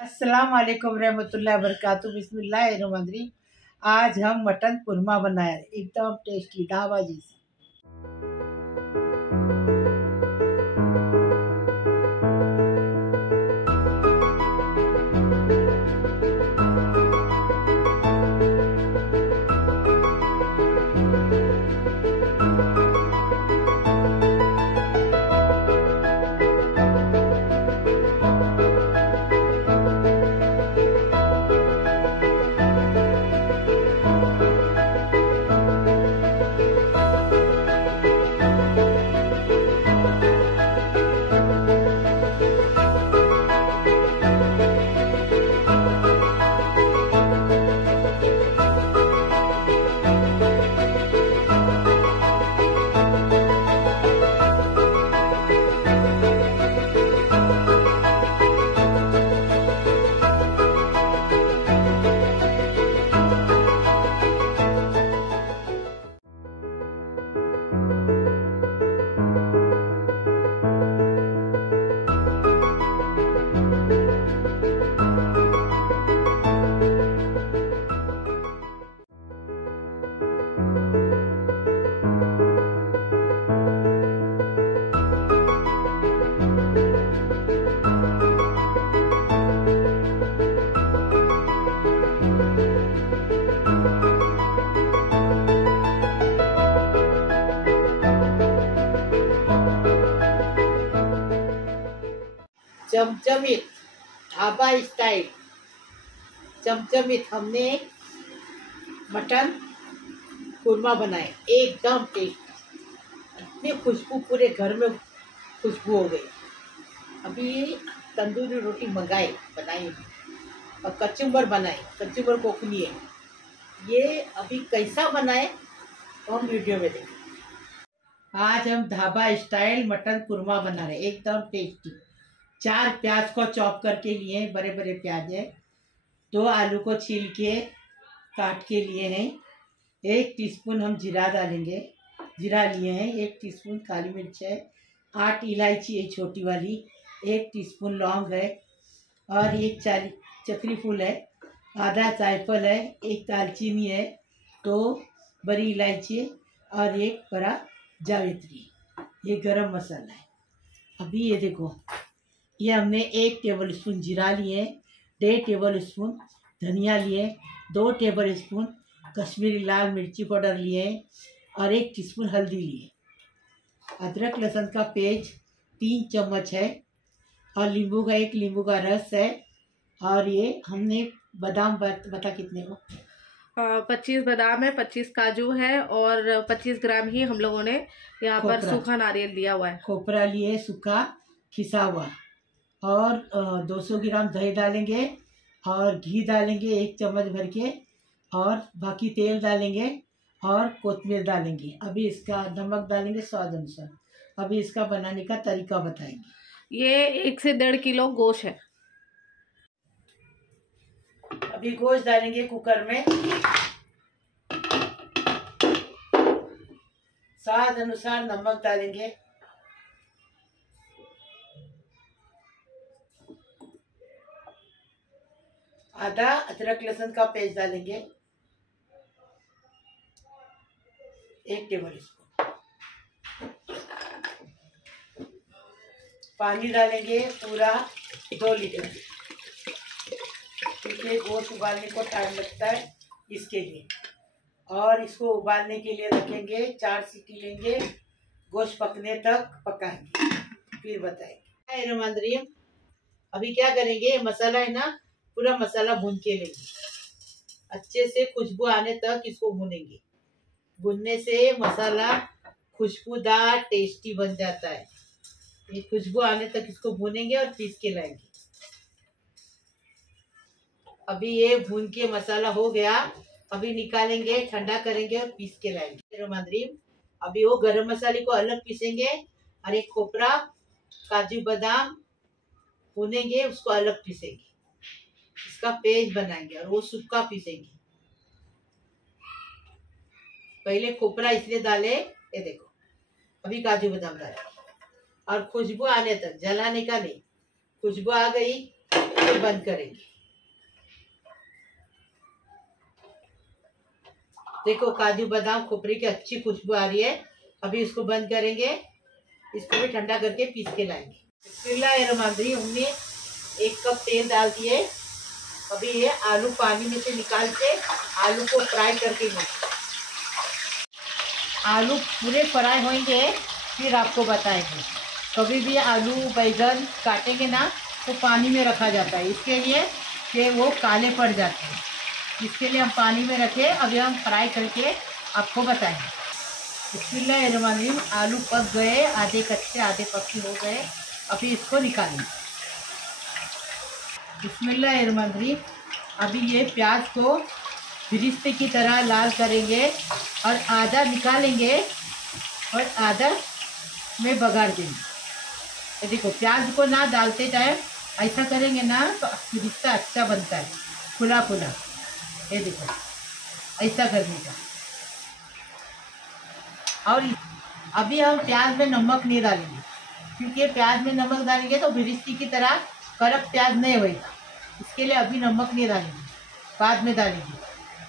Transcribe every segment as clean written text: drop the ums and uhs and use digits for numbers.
अस्सलाम वालेकुम रहमतुल्लाहि व बरकातुहू। बिस्मिल्लाहिर्रहमानिर्रहीम। आज हम मटन कुरमा बनाए, एकदम टेस्टी ढाबा जैसा। चमचमित ढाबा स्टाइल चमचमित हमने मटन कुरमा बनाए, एकदम टेस्टी। इतनी खुशबू, पूरे घर में खुशबू हो गई। अभी तंदूरी रोटी बनाई और कचुम्बर बनाए, कचुम्बर कोखनी है। ये अभी कैसा बनाए तो हम वीडियो में देखें। आज हम ढाबा स्टाइल मटन कुरमा बना रहे, एकदम टेस्टी। 4 प्याज को चॉप करके लिए, बड़े बड़े प्याज है। 2 आलू को छील के काट के लिए हैं। 1 टीस्पून हम जीरा डालेंगे, जीरा लिए हैं। 1 टीस्पून काली मिर्च है। 8 इलायची है छोटी वाली। 1 टीस्पून लौंग है और 1 चक्री फूल है। आधा जायफल है। 1 दालचीनी है। 2 बड़ी इलायची है और 1 बड़ा जावित्री। ये गरम मसाला है। अभी ये देखो, ये हमने 1 टेबल स्पून जीरा लिए, 1.5 टेबल स्पून धनिया लिए, 2 टेबल स्पून कश्मीरी लाल मिर्ची पाउडर लिए और 1 टीस्पून हल्दी लिए। अदरक लहसुन का पेस्ट 3 चम्मच है और नींबू का 1 नींबू का रस है। और ये हमने बादाम बता कितने को? 25 बादाम है, 25 काजू है और 25 ग्राम ही हम लोगों ने यहाँ पर सूखा नारियल लिया हुआ है। खोपरा लिए सूखा खिसा हुआ। और 200 ग्राम दही डालेंगे और घी डालेंगे 1 चम्मच भर के, और बाकी तेल डालेंगे और कोतमीर डालेंगे। अभी इसका नमक डालेंगे स्वाद अनुसार। अभी इसका बनाने का तरीका बताएंगे। ये 1 से 1.5 किलो गोश्त है। अभी गोश्त डालेंगे कुकर में। स्वाद अनुसार नमक डालेंगे। आधा अदरक लहसुन का पेस्ट डालेंगे, 1 टेबल स्पून। पानी डालेंगे पूरा 2 लीटर, क्योंकि गोश्त उबालने को टाइम लगता है इसके लिए। और इसको उबालने के लिए रखेंगे, 4 सीटी लेंगे, गोश्त पकने तक पकाएंगे, फिर बताएंगे। अभी क्या करेंगे, मसाला है ना, पूरा मसाला भून के लेंगे। अच्छे से खुशबू आने तक इसको भूनेंगे। भूनने से मसाला खुशबूदार टेस्टी बन जाता है। ये खुशबू आने तक इसको भूनेंगे और पीस के लाएंगे। अभी ये भून के मसाला हो गया। अभी निकालेंगे, ठंडा करेंगे और पीस के लाएंगे। अभी वो गरम मसाले को अलग पीसेंगे और एक खोपरा काजू बादाम भूनेंगे, उसको अलग पीसेंगे। इसका पेस्ट बनाएंगे और वो सूखा पीसेंगे। पहले खोपरा इसलिए डाले, ये देखो अभी काजू बादाम डाले और खुशबू आने तक, जलाने का नहीं। खुशबू आ गई इसे बंद करेंगे। देखो काजू बादाम खोपरे की अच्छी खुशबू आ रही है। अभी इसको बंद करेंगे, इसको भी ठंडा करके पीस के लाएंगे। बिस्मिल्लाहिर्रहमानिर्रहीम। हमने 1 कप तेल डाल दिए। अभी ये आलू पानी में से निकाल के आलू को फ्राई करके आलू पूरे फ्राई होंगे फिर आपको बताएंगे। कभी भी आलू बैगन काटेंगे ना तो पानी में रखा जाता है, इसके लिए कि वो काले पड़ जाते हैं। इसके लिए हम पानी में रखे। अभी हम फ्राई करके आपको बताएंगे। बिस्मिल्लाहिर्रहमानिर्रहीम। आलू पक गए, आधे कच्चे आधे पक्के हो गए। अभी इसको निकालेंगे। बिस्मिल्लाहिर्रहमानिर्रहीम। अभी ये प्याज को बिरिस्ते की तरह लाल करेंगे और आधा निकालेंगे और आधा में बघार देंगे। ये देखो प्याज को ना डालते टाइम ऐसा करेंगे ना तो बिरिस्ता अच्छा बनता है, खुला खुला। ये देखो ऐसा करने का। और अभी हम प्याज में नमक नहीं डालेंगे, क्योंकि प्याज में नमक डालेंगे तो बिरिस्ती की तरह कड़क प्याज नहीं होगा। इसके लिए अभी नमक नहीं डालेंगे, बाद में डालेंगे।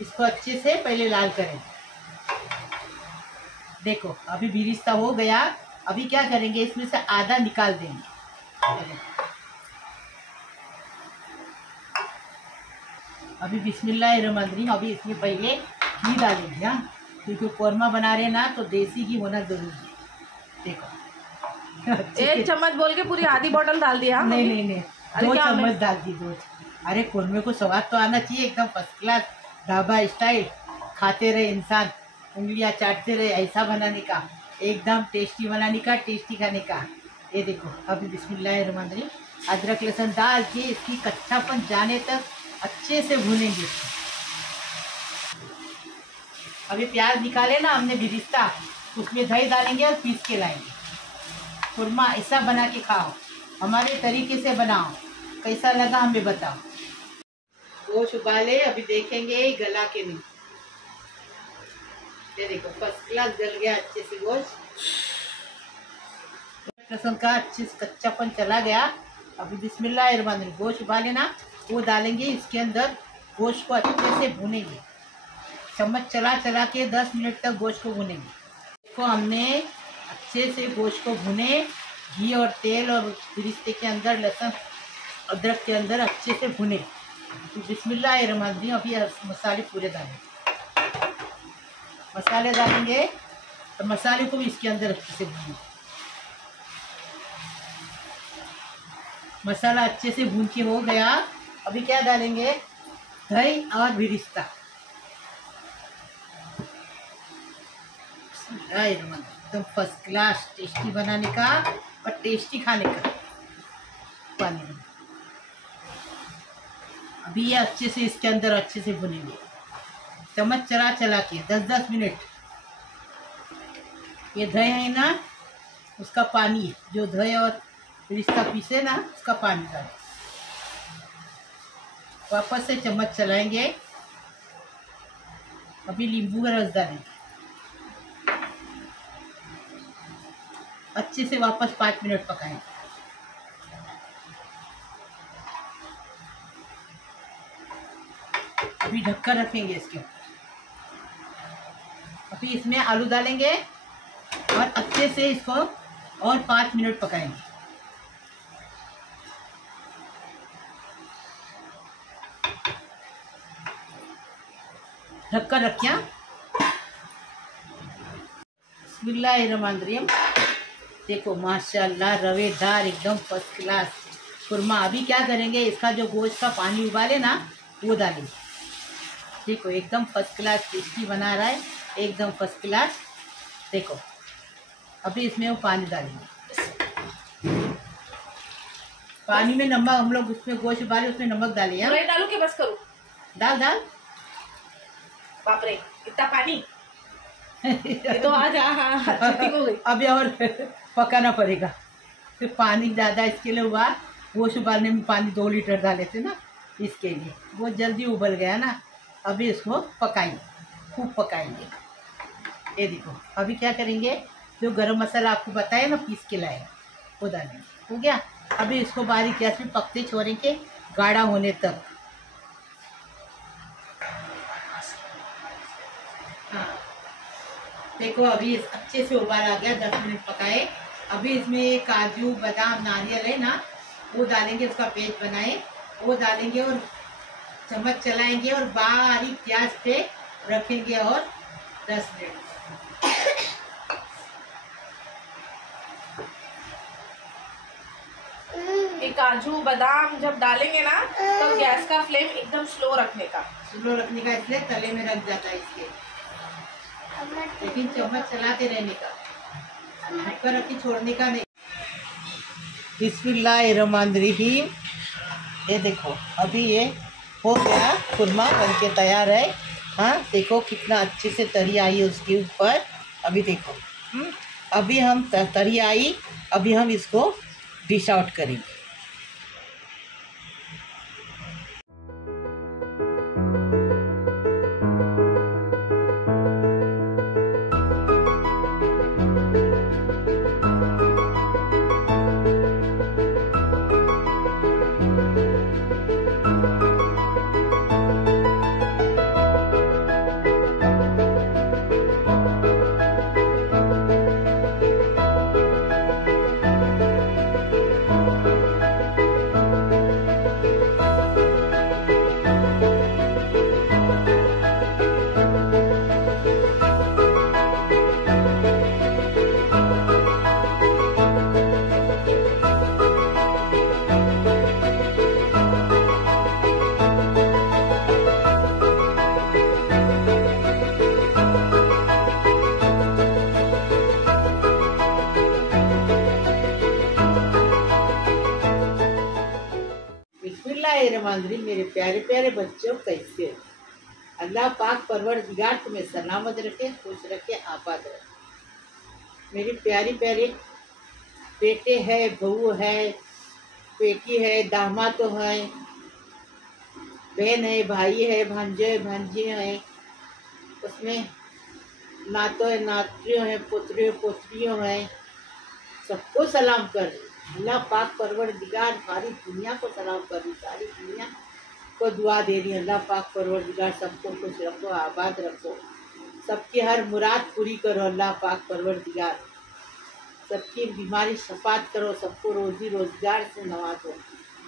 इसको अच्छे से पहले लाल करेंगे। देखो अभी बिरिस्ता हो गया। अभी क्या करेंगे, इसमें से आधा निकाल देंगे। अभी बिस्मिल्लाहिर्रहमानिर्रहीम। अभी इसमें पहले घी डालेंगे, हाँ, क्योंकि कोरमा बना रहे ना तो देसी घी होना जरूरी है। देखो 1 चम्मच बोल के पूरी आधी बोतल डाल दिया। नहीं नहीं नहीं, 2 चम्मच डाल दी, 2। अरे कोरमे को स्वाद तो आना चाहिए, एकदम फर्स्ट क्लास ढाबा स्टाइल। खाते रहे इंसान, उंगलियां चाटते रहे, ऐसा बनाने का, एकदम टेस्टी बनाने का, टेस्टी खाने का। ये देखो अभी बिस्मिल्लाहिर्रहमानिर्रहीम। अदरक लहसुन डाल के इसकी कच्चापन जाने तक अच्छे से भूनेंगे। अभी प्याज निकाले ना हमने बिरिस्ता, उसमें दही डालेंगे और पीस के लाएंगे। कुरमा ऐसा बना के खाओ, हमारे तरीके से बनाओ, कैसा लगा हमें बताओ। गोश्त उबाले, अभी देखेंगे गला के नहीं। ये देखो फर्स्ट क्लास गल गया अच्छे से गोश्त। लहसुन का अच्छे से कच्चापन चला गया। अभी बिस्मिल्लाहिर्रहमानिर्रहीम। गोश्त उबाले ना वो डालेंगे इसके अंदर। गोश्त को अच्छे से भूनेंगे, चम्मच चला चला के 10 मिनट तक गोश्त को भूनेंगे। इसको हमने अच्छे से गोश्त को भुने, घी और तेल और बिरिस्ते के अंदर लहसुन अदरक के अंदर अच्छे से भुने। तो बिस्मिल्लाहिर्रहमानिर्रहीम। अभी मसाले पूरे डालेंगे। मसाले डालेंगे तो मसाले को भी इसके अंदर अच्छे से भूनें। मसाला अच्छे से भून के हो गया। अभी क्या डालेंगे, दही और बिरिस्ता। एकदम फर्स्ट क्लास टेस्टी बनाने का और टेस्टी खाने का पानी में। अभी ये अच्छे से इसके अंदर अच्छे से भुनेंगे, चम्मच चला चला के 10-10 मिनट। ये दही है ना, उसका पानी, जो दही और बिरिस्ता पीसे ना, उसका पानी डालें। वापस से चम्मच चलाएंगे। अभी नींबू का रस डालेंगे। अच्छे से वापस 5 मिनट पकाएं। अभी ढक्कन रखेंगे इसके ऊपर। अभी इसमें आलू डालेंगे और अच्छे से इसको और 5 मिनट पकाएंगे। ढक्कन रखिए। बिस्मिल्लाहिर्रहमानिर्रहीम। देखो माशाल्लाह रवेदार एकदम फर्स्ट क्लास कुरमा। अभी क्या करेंगे, इसका जो गोश्त का पानी उबाले ना वो डालेंगे। देखो एकदम फर्स्ट क्लास टेस्टी बना रहा है, एकदम फर्स्ट क्लास। देखो अभी इसमें वो पानी डालेंगे। पानी में नमक, हम लोग उसमें गोश्त उबाले उसमें नमक डाले। यहाँ डालू के बस करूँ? डाल डाल। बाप रे इतना पानी। तो आज हो गई। अभी और पकाना पड़ेगा, फिर पानी ज़्यादा इसके लिए हुआ। गोश्त उबालने में पानी 2 लीटर डाले थे ना, इसके लिए वो जल्दी उबल गया ना। अभी इसको पकाएंगे, खूब पकाएंगे। ये देखो अभी क्या करेंगे, जो गरम मसाला आपको बताया ना पीस के लाए वो डालेंगे। हो गया। अभी इसको बारीक गैस में पकते छोड़ेंगे गाढ़ा होने तक। हाँ देखो अभी अच्छे से उबाल आ गया, 10 मिनट पकाए। अभी इसमें काजू बादाम नारियल है ना, वो डालेंगे, उसका पेस्ट बनाए वो डालेंगे और चम्मच चलाएंगे और बारीक प्याज पे रखेंगे और 10 मिनट। ये काजू बादाम जब डालेंगे ना तो गैस का फ्लेम एकदम स्लो रखने का, इसलिए तले में रख जाता है इसके, लेकिन चम्मच चलाते रहने का, ढककर रखी छोड़ने का नहीं। बिस्मिल्लाहिर्रहमानिर्रहीम। ये देखो अभी ये हो गया, खुरमा बनके तैयार है। हाँ देखो कितना अच्छे से तरी आई है उसके ऊपर। अभी देखो अभी हम तरी आई, अभी हम इसको डिश आउट करेंगे। बिस्मिल्लाहिर्रहमानिर्रहीम। मेरे प्यारे प्यारे बच्चों, कैसे हो? अल्लाह पाक परवरदिगार तुम्हें सलामत रखे, खुश रखे, आबाद रखे। मेरी प्यारी प्यारी बेटे है, बहू है, बेटी है, दामाद तो है, बहन है, भाई है, भांजे भांजी है, उसमें नातो है, नातियों है, पुत्रियों पोत्रियों है, सबको सलाम कर रही। अल्लाह पाक परवरदिगार सारी दुनिया को सलाम कर रही, सारी दुनिया को दुआ दे रही। अल्लाह पाक परवरदिगार सबको खुश रखो, आबाद रखो, सबकी हर मुराद पूरी करो। अल्लाह पाक परवरदिगार सबकी बीमारी शफात करो, सबको रोजी रोजगार से नवाजो,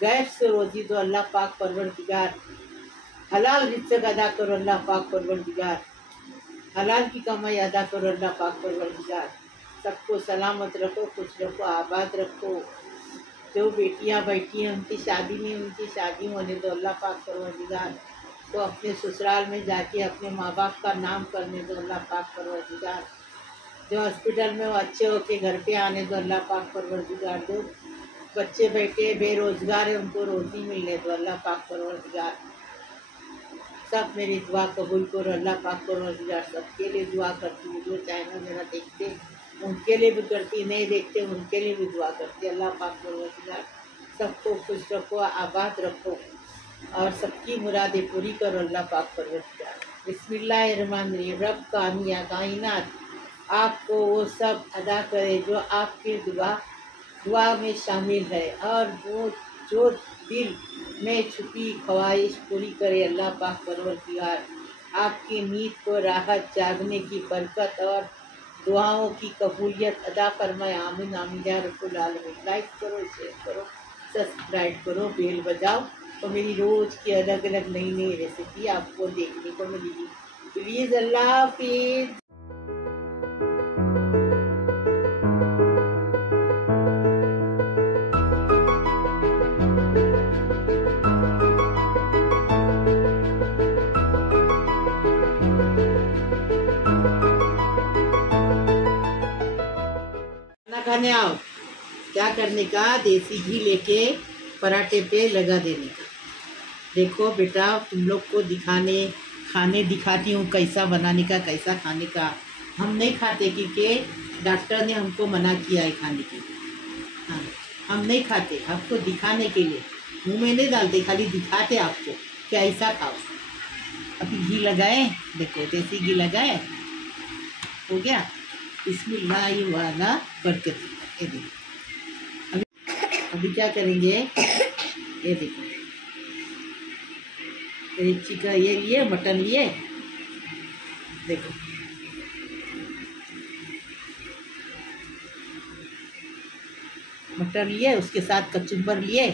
गैब से रोजी दो। अल्लाह पाक परवरदिगार हलाल रिज़्क़ अदा करो। अल्लाह पाक परवरदिगार हलाल की कमाई अदा करो। अल्लाह पाक परवरदिगार सबको सलामत रखो, खुश रखो, आबाद रखो। जो बेटियां बैठी हैं उनकी शादी नहीं, उनकी शादी होने दो। अल्लाह पाक परवरदिगार तो अपने ससुराल में जाके अपने माँ बाप का नाम करने दो। अल्लाह पाक परवरदिगार जो हॉस्पिटल में वो अच्छे होके घर पे आने दो। अल्लाह पाक परवरदिगार जो बच्चे बैठे बेरोजगार है उनको रोजी मिलने दो। अल्लाह पाक परवरदिगार सब मेरी दुआ कबूल करो। अल्लाह पाक परवरदिगार सबके लिए दुआ करती हूँ। जो चैनल मेरा देखते उनके लिए भी करती, नहीं देखते उनके लिए भी दुआ करती। अल्लाह पाक परवरदिगार सबको खुश रखो, आबाद रखो और सबकी मुरादें पूरी करो। अल्लाह पाक परवरदिगार। बिस्मिल्लाहिर्रहमानिर्रहीम। रब कानिया कायनात आपको वो सब अदा करे जो आपकी दुआ में शामिल है और वो जो दिल में छुपी ख्वाहिश पूरी करे। अल्लाह पाक परवरदिगार आपकी नींद को राहत, जागने की बरकत और दुआओं की कबूलियत अदा फरमाए। आमीन आमीन या रब्बुल आलमीन। लाइक करो, शेयर करो, सब्सक्राइब करो, बेल बजाओ तो मेरी रोज़ की अलग अलग नई नई रेसिपी आपको देखने को मिलेगी। प्लीज़ अल्लाह हाफिज़। खाने आओ, क्या करने का, देसी घी लेके पराठे पे लगा देने का। देखो बेटा तुम लोग को खाने दिखाती हूँ कैसा बनाने का, कैसा खाने का। हम नहीं खाते क्योंकि डॉक्टर ने हमको मना किया है खाने के लिए। हाँ हम नहीं खाते, आपको दिखाने के लिए मुँह में नहीं डालते, खाली दिखाते आपको कि ऐसा खाओ। अभी घी लगाए, देखो देसी घी लगाए, हो गया। बिस्मिल्लाह वाला बरकत। ये देखो अभी क्या करेंगे, ये देखो चिकन ये लिए, मटन लिए, देखो मटन लिए, उसके साथ कचुम्बर लिए,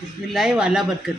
बिस्मिल्लाह वाला बरकत।